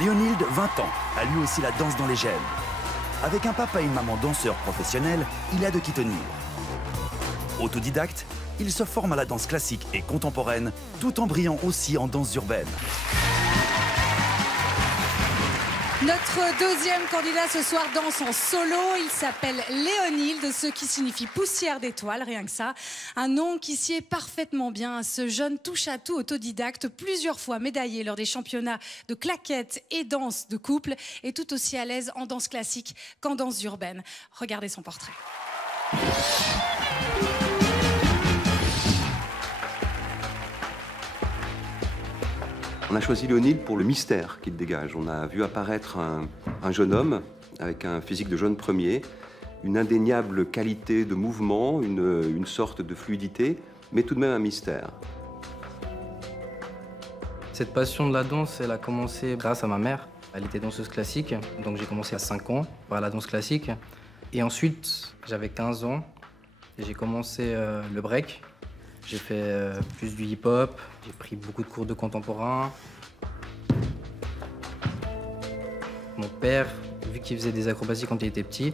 Léonilde, 20 ans, a lui aussi la danse dans les gènes. Avec un papa et une maman danseurs professionnels, il a de qui tenir. Autodidacte, il se forme à la danse classique et contemporaine, tout en brillant aussi en danse urbaine. Notre deuxième candidat ce soir danse en solo. Il s'appelle Léonilde, ce qui signifie poussière d'étoiles, rien que ça. Un nom qui sied parfaitement bien à ce jeune touche-à-tout autodidacte, plusieurs fois médaillé lors des championnats de claquettes et danse de couple, et tout aussi à l'aise en danse classique qu'en danse urbaine. Regardez son portrait. On a choisi Léonilde pour le mystère qu'il dégage. On a vu apparaître un jeune homme avec un physique de jeune premier, une indéniable qualité de mouvement, une sorte de fluidité, mais tout de même un mystère. Cette passion de la danse, elle a commencé grâce à ma mère. Elle était danseuse classique, donc j'ai commencé à 5 ans par la danse classique. Et ensuite, j'avais 15 ans et j'ai commencé le break. J'ai fait plus du hip-hop, j'ai pris beaucoup de cours de contemporain. Mon père, vu qu'il faisait des acrobaties quand il était petit,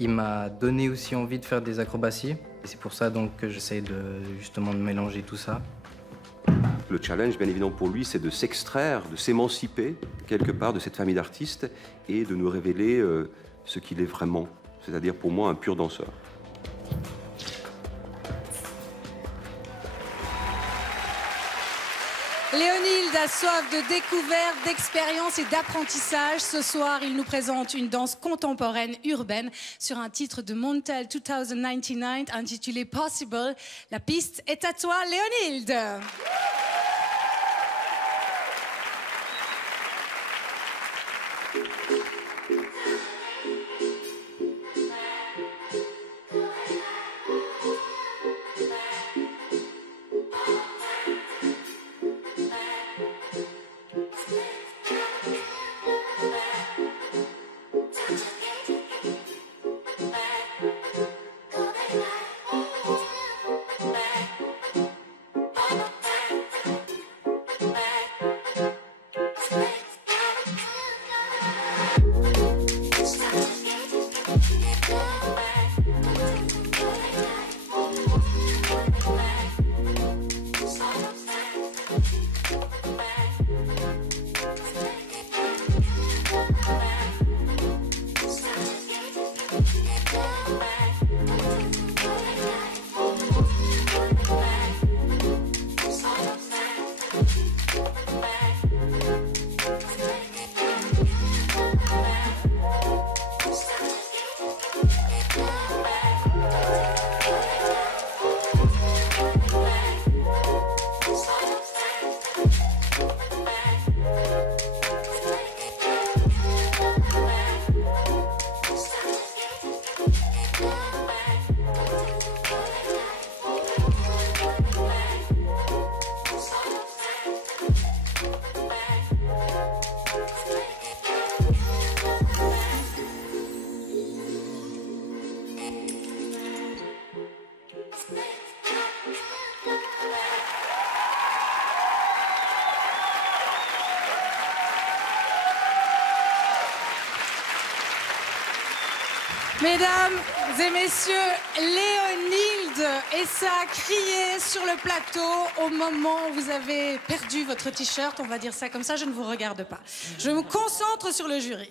il m'a donné aussi envie de faire des acrobaties. Et c'est pour ça donc que j'essaye justement de mélanger tout ça. Le challenge, bien évidemment, pour lui, c'est de s'extraire, de s'émanciper quelque part de cette famille d'artistes et de nous révéler ce qu'il est vraiment, c'est-à-dire pour moi un pur danseur. Léonilde a soif de découverte, d'expérience et d'apprentissage. Ce soir, il nous présente une danse contemporaine urbaine sur un titre de Montel 2099 intitulé Possible. La piste est à toi, Léonilde. Mesdames et messieurs, Léonilde, et ça a crié sur le plateau au moment où vous avez perdu votre t-shirt, on va dire ça comme ça, je ne vous regarde pas. Je me concentre sur le jury.